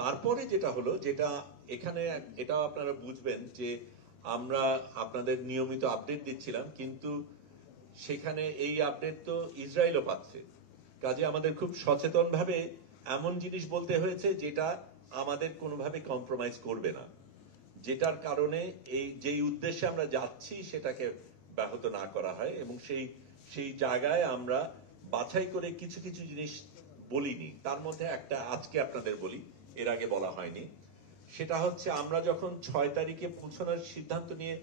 তারপরে যেটা হলো, যেটা এখানে এটা আপনারা বুঝবেন যে আমরা আপনাদের নিয়মিত আপডেট দিচ্ছিলাম, কিন্তু সেখানে এই আপডেট তো ইসরায়েলও পাচ্ছে। কাজে আমাদের খুব সচেতনভাবে এমন জিনিস বলতে হয়েছে যেটা আমাদের কোনোভাবে কম্প্রোমাইজ করবে না, যেটার কারণে এই যেই উদ্দেশ্যে আমরা যাচ্ছি সেটাকে ব্যাহত না করা হয়। এবং সেই সেই জায়গায় আমরা বাছাই করে কিছু কিছু জিনিস বলিনি। তার মধ্যে একটা আজকে আপনাদের বলি, এর আগে বলা হয়নি। সেটা হচ্ছে, আমরা যখন 6 তারিখে পৌঁছানোর সিদ্ধান্ত নিয়ে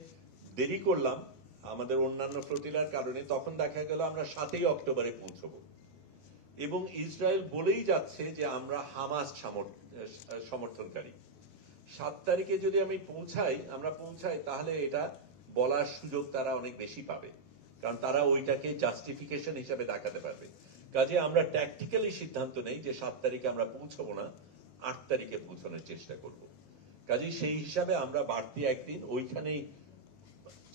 দেরি করলাম আমাদের অন্যান্য ফ্লোটিলার কারণে, তখন দেখা গেল আমরা 7ই অক্টোবরে পৌঁছবো। এবং ইসরায়েল বলেই যাচ্ছে যে আমরা হামাস সমর্থনকারী। 7 তারিখে যদি আমরা পৌঁছাই, তাহলে এটা বলার সুযোগ তারা অনেক বেশি পাবে, কারণ তারা ওইটাকে জাস্টিফিকেশন হিসাবে দেখাতে পারবে। কাজে আমরা ট্যাকটিক্যালি সিদ্ধান্ত নেই যে 7 তারিখে আমরা পৌঁছবো না, 8 তারিখে পৌঁছানোর চেষ্টা করব। কাজে সেই হিসাবে আমরা বাড়তি একদিন ওইখানেই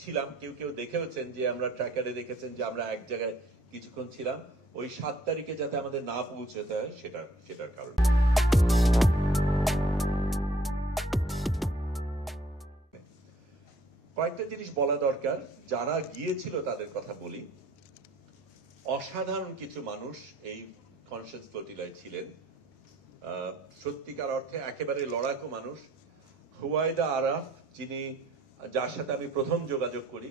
ছিলাম। কেউ কেউ দেখেওছেন যে আমরা ট্র্যাকারে দেখেছেন যে আমরা এক জায়গায় কিছুক্ষণ ছিলাম, ওই 7 তারিখে যাতে আমাদের না পৌঁছতে হয় সেটার কারণে। কয়েকটা জিনিস বলা দরকার, যারা গিয়েছিল তাদের কথা বলি। অসাধারণ কিছু মানুষ এই কনসাস ফ্লোটিলায় ছিলেন, সত্যিকার অর্থে একেবারে লড়াকু মানুষ। হুয়াইদা আরাফ, যার সাথে আমি প্রথম যোগাযোগ করি,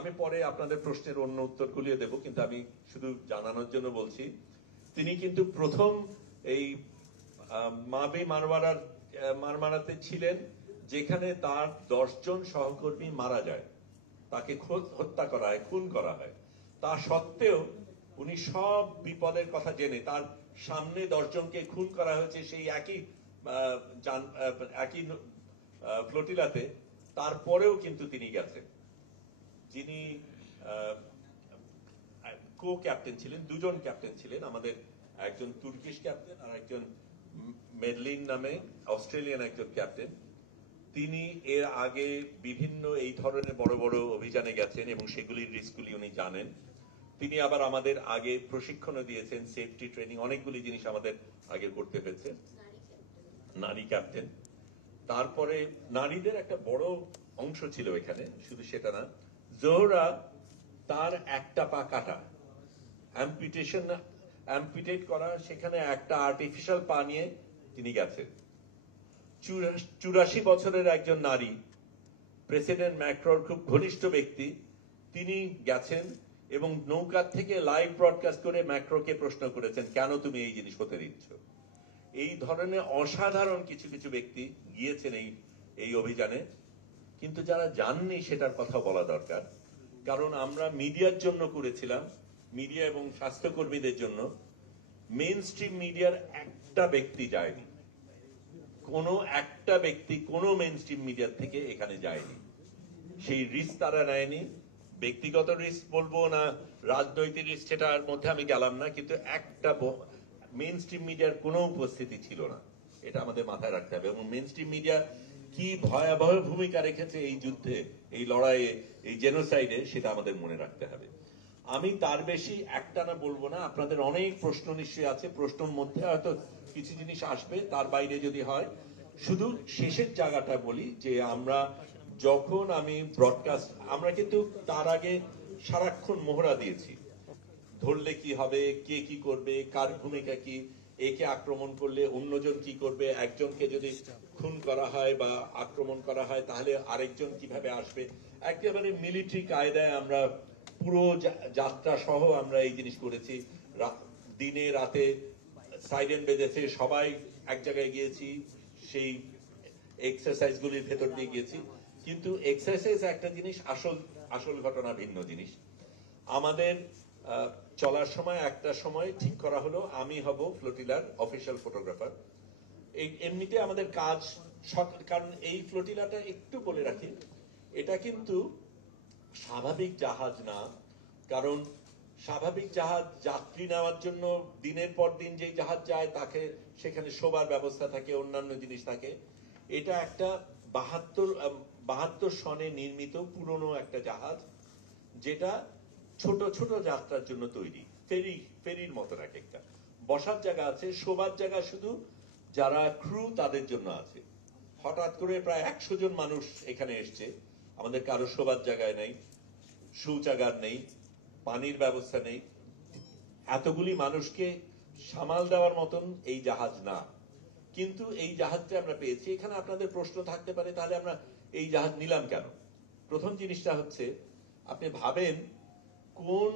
আমি পরে আপনাদের প্রশ্নের অন্য উত্তরগুলিও দেব, কিন্তু আমি শুধু জানানোর জন্য বলছি, তিনি কিন্তু প্রথম এই মাবি মারমারাতে ছিলেন, যেখানে তার 10 জন সহকর্মী মারা যায়, তাকে হত্যা করা হয়, খুন করা হয়। তা সত্ত্বেও উনি সব বিপদের কথা জেনে, তার সামনে 10 জনকে খুন করা হয়েছে সেই একই ফ্লোটিলাতে, তারপরেও কিন্তু তিনি গেছেন। যিনি কো ক্যাপ্টেন ছিলেন, 2 জন ক্যাপ্টেন ছিলেন, আমাদের একজন তুর্কিশ ক্যাপ্টেন আর একজন মেডলিন নামে অস্ট্রেলিয়ান একজন ক্যাপ্টেন। তিনি এর আগে বিভিন্ন এই ধরনের বড় বড় অভিযানে গেছেন এবং সেগুলির রিস্কগুলি উনি জানেন। তিনি আবার আমাদের আগে প্রশিক্ষণও দিয়েছেন, সেফটি ট্রেনিং, অনেকগুলি জিনিস আমাদের আগে করতে হয়েছে। নারী ক্যাপ্টেন। তারপরে নারীদের একটা বড় অংশ ছিল এখানে, শুধু সেটা না, জোহরা, তার একটা পা কাটা, অ্যাম্পিটেট করা, সেখানে একটা আর্টিফিশিয়াল পা নিয়ে তিনি গেছেন। 84 বছরের একজন নারী, প্রেসিডেন্ট ম্যাক্রোর খুব ঘনিষ্ঠ ব্যক্তি, তিনি গেছেন এবং নৌকার থেকে লাইভ ব্রডকাস্ট করে ম্যাক্রোকে প্রশ্ন করেছেন, কেন তুমি এই জিনিস হতে দিচ্ছ। এই ধরনের অসাধারণ কিছু কিছু ব্যক্তি গিয়েছেন এই অভিযানে, কিন্তু যারা যাননি সেটার কথা বলা দরকার। কারণ আমরা মিডিয়ার জন্য করেছিলাম, মিডিয়া এবং স্বাস্থ্যকর্মীদের জন্য। মেইন স্ট্রিম মিডিয়ার একটা ব্যক্তি যায়নি, কোনো একটা ব্যক্তি কোনো মেইন স্ট্রিম মিডিয়ার থেকে এখানে যায়নি। সেই রিস্ক তারা নেয়নি। ব্যক্তিগত রিস্ক বলবো না রাজনৈতিক রিস্ক, সেটার মধ্যে আমি গেলাম না, কিন্তু একটা মেইন স্ট্রিম মিডিয়ার কোনো উপস্থিতি ছিল না, এটা আমাদের মাথায় রাখতে হবে। এবং মেইন স্ট্রিম মিডিয়া কি ভয়াবহ ভূমিকা রেখেছে এই যুদ্ধে, এই লড়াইয়ে, এই জেনোসাইডে, সেটা আমাদের মনে রাখতে হবে। আমি তার বেশি একটানা বলবো না, আপনাদের অনেক প্রশ্ন নিশ্চয়ই আছে, প্রশ্নের মধ্যে হয়তো কিছু জিনিস আসবে, তার বাইরে যদি হয়। শুধু শেষের জায়গাটা বলি যে আমি ব্রডকাস্ট, আমরা কিন্তু তার আগে সারাক্ষণ মোহরা দিয়েছি, ধরলে কি হবে, কে কি করবে, কার ভূমিকা কি, একে আক্রমণ করলে অন্যজন কি করবে, একজনকে যদি খুন করা হয় বা আক্রমণ করা হয় তাহলে আরেকজন কিভাবে আসবে। একেবারে মিলিটারি কায়দায় আমরা পুরো যাত্রা সহ আমরা এই জিনিস করেছি। দিনে রাতে সাইরেন বেজেছে, সবাই এক জায়গায় গিয়েছি, সেই এক্সারসাইজ গুলির ভেতর দিয়ে গিয়েছি। কিন্তু এক্সারসাইজ একটা জিনিস, আসল ঘটনা ভিন্ন জিনিস। আমাদের চলার সময় একটা সময় ঠিক করা হলো, আমি হব ফ্লোটিলার অফিসিয়াল ফটোগ্রাফার। এমনিতে আমাদের কাজ, কারণ এই ফ্লোটিলাটা একটু বলে রাখি, এটা কিন্তু স্বাভাবিক জাহাজ না। কারণ স্বাভাবিক জাহাজ যাত্রী নেওয়ার জন্য দিনের পর দিন যেই জাহাজ যায়, তাকে সেখানে শোবার ব্যবস্থা থাকে, অন্যান্য জিনিস থাকে। এটা একটা 72 সনে নির্মিত পুরনো একটা জাহাজ, যেটা ছোট ছোট যাত্রার জন্য তৈরি, ফেরির মতো এক একটা। বসার জায়গা আছে, শোবার জায়গা শুধু যারা ক্রু তাদের জন্য আছে। হঠাৎ করে প্রায় 100 জন মানুষ এখানে এসছে, আমাদের কারো শোবার জায়গায় নেই, শৌচাগার নেই, পানির ব্যবস্থা নেই। এতগুলি মানুষকে সামাল দেওয়ার মতন এই জাহাজ না, কিন্তু এই জাহাজটা আমরা পেয়েছি। এখানে আপনাদের প্রশ্ন থাকতে পারে, তাহলে আমরা এই জাহাজ নিলাম কেন? প্রথম জিনিসটা হচ্ছে, আপনি ভাবেন কোন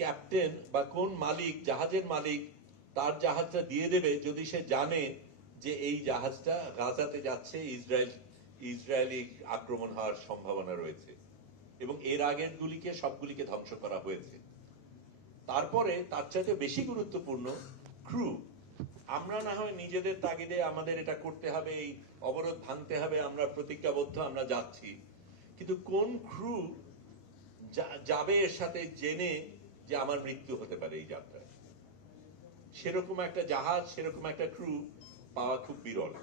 ক্যাপ্টেন বা কোন মালিক, জাহাজের মালিক তার জাহাজটা দিয়ে দেবে যদি সে জানে যে এই জাহাজটা গাজাতে যাচ্ছে, ইসরায়েলি আক্রমণ হওয়ার সম্ভাবনা রয়েছে এবং এর আগের গুলিকে সবগুলিকে ধ্বংস করা হয়েছে। তারপরে তার চাইতে বেশি গুরুত্বপূর্ণ ক্রু। আমরা না হয় নিজেদের তাগিদে আমাদের এটা করতে হবে, এই অবরোধ ভাঙতে হবে, আমরা প্রতিজ্ঞাবদ্ধ, আমরা যাচ্ছি, কিন্তু কোন ক্রু যাবে এর সাথে জেনে যে আমার মৃত্যু হতে পারে এই যাত্রায়? সেরকম একটা জাহাজ, সেরকম একটা ক্রু পাওয়া খুব বিরল।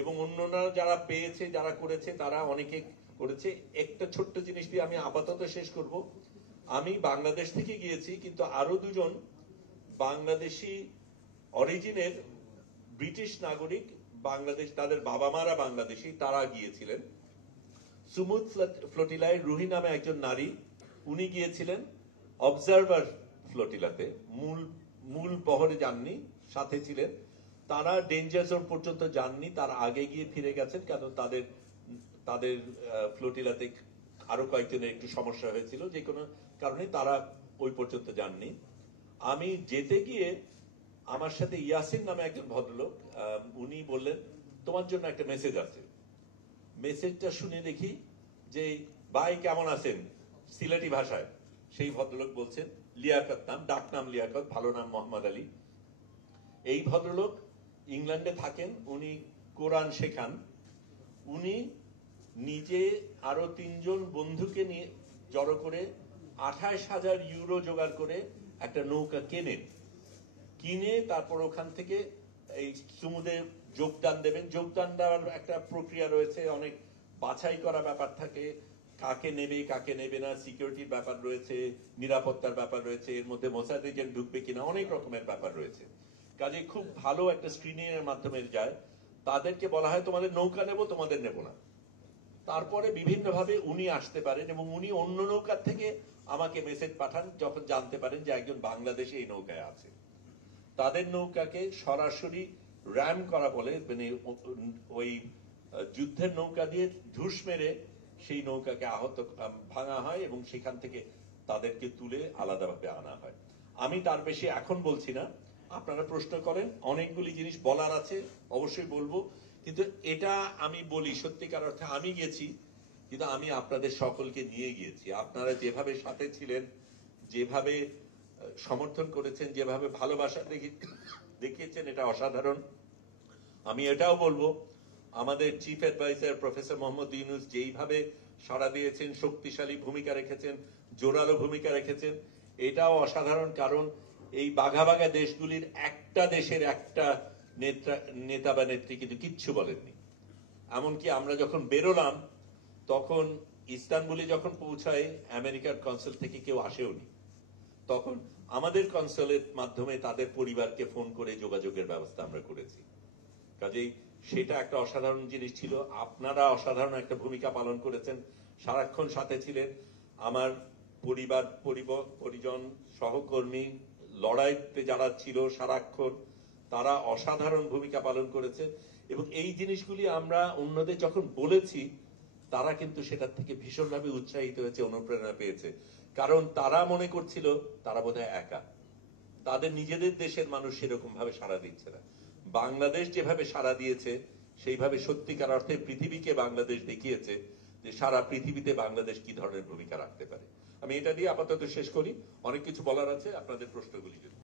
এবং অন্যরা যারা পেয়েছে, যারা করেছে, তারা অনেকে করেছে। একটা ছোট্ট জিনিস দিয়ে আমি আপাতত শেষ করব। আমি বাংলাদেশ থেকে গিয়েছি, কিন্তু আরো দুজন বাংলাদেশি অরিজিনের ব্রিটিশ নাগরিক, বাংলাদেশ, তাদের বাবা মারা বাংলাদেশি, তারা গিয়েছিলেন। সুমুদ ফ্লোটিলায় রুহি নামে একজন নারী, উনি গিয়েছিলেন অবজারভার ফ্লোটিলাতে, মূল বহরে যাননি, সাথে ছিলেন। তারা ডেঞ্জার জোন পর্যন্ত যাননি, তার আগে গিয়ে ফিরে গেছেন, কারণ তাদের ফ্লোটিলাতে আরো কয়েকজনের একটু সমস্যা হয়েছিল, যে কোনো কারণে তারা ওই পর্যন্ত যাননি। আমি যেতে গিয়ে আমার সাথে ইয়াসিন নামে একজন ভদ্রলোক, উনি বললেন তোমার জন্য একটা মেসেজ আছে। মেসেজটা শুনে দেখি যে ভাই কেমন আছেন, সিলেটি ভাষায়। সেই ভদ্রলোক বলছেন, লিয়াকত নাম, ডাক নাম লিয়াকত, ভালো নাম মোহাম্মদ আলী। এই ভদ্রলোক ইংল্যান্ডে থাকেন, উনি কোরআন শেখান। উনি নিজে আরো 3 জন বন্ধুকে নিয়ে জড়ো করে 28,000 ইউরো জোগাড় করে একটা নৌকা কিনে তারপর ওখান থেকে এই সুমুদে যোগদান দেবেন। যোগদান দেওয়ার একটা প্রক্রিয়া রয়েছে, অনেক বাছাই করা ব্যাপার থাকে, কাকে নেবে কাকে নেবে না, সিকিউরিটির ব্যাপার রয়েছে, নিরাপত্তার ব্যাপার রয়েছে, এর মধ্যে মোসাদ এজেন্ট ঢুকবে কিনা, অনেক রকমের ব্যাপার রয়েছে। কাজে খুব ভালো একটা স্ক্রিনিং এর মাধ্যমে যায়। তাদেরকে বলা হয় তোমাদের নৌকা নেব, তোমাদের নেব না। তারপরে বিভিন্ন ভাবে উনি আসতে পারেন এবং উনি অন্য নৌকার থেকে আমাকে মেসেজ পাঠান যখন জানতে পারেন যে একজন বাংলাদেশে এই নৌকায় আছে। তাদের নৌকাকে সরাসরি র্যাম করা বলে, মানে ওই যুদ্ধের নৌকা দিয়ে ঢুস মেরে সেই নৌকাকে ভাঙা হয় এবং সেখান থেকে তাদেরকে তুলে আলাদাভাবে আনা হয়। আমি তার বেশি এখন বলছি না, আপনারা প্রশ্ন করেন, অনেকগুলি জিনিস বলার আছে, অবশ্যই বলবো, কিন্তু এটা আমি বলি সত্যিকার অর্থে আমি গেছি, কিন্তু আমি আপনাদের সকলকে নিয়ে গিয়েছি। আপনারা যেভাবে সাথে ছিলেন, যেভাবে সমর্থন করেছেন, যেভাবে ভালোবাসা দেখিয়েছেন, এটা অসাধারণ। আমি এটাও বলবো, আমাদের chief adviser professor Muhammad Yunus যেইভাবে সাড়া দিয়েছেন, শক্তিশালী ভূমিকা রেখেছেন, জোরালো ভূমিকা রেখেছেন, এটাও অসাধারণ। কারণ এই বাঘা বাঘা দেশগুলির একটা দেশের একটা নেতা বা নেত্রী কিন্তু কিচ্ছু বলেননি। এমনকি আমরা যখন বেরোলাম তখন ইস্তানবুলে যখন পৌঁছায়, আমেরিকার কনসুল থেকে কেউ আসেওনি। তখন আমাদের কনসুলের মাধ্যমে তাদের পরিবারকে ফোন করে যোগাযোগের ব্যবস্থা আমরা করেছি। কাজেই সেটা একটা অসাধারণ জিনিস ছিল। আপনারা অসাধারণ একটা ভূমিকা পালন করেছেন, সারাক্ষণ সাথে ছিলেন। আমার পরিজন, সহকর্মী, লড়াইতে যারা ছিল সারাক্ষণ, তারা অসাধারণ ভূমিকা পালন করেছে। এবং এই জিনিসগুলি আমরা অন্যদের যখন বলেছি, তারা কিন্তু সেটার থেকে ভীষণভাবে উৎসাহিত হয়েছে, অনুপ্রেরণা পেয়েছে। কারণ তারা মনে করছিল তারা বোধহয় একা, তাদের নিজেদের দেশের মানুষ সেরকম ভাবে সাড়া দিচ্ছে না। বাংলাদেশ যেভাবে সাড়া দিয়েছে, সেইভাবে সত্যিকার অর্থে পৃথিবীকে বাংলাদেশ দেখিয়েছে যে সারা পৃথিবীতে বাংলাদেশ কি ধরনের ভূমিকা রাখতে পারে। আমি এটা দিয়ে আপাতত শেষ করি, অনেক কিছু বলার আছে, আপনাদের প্রশ্নগুলি যদি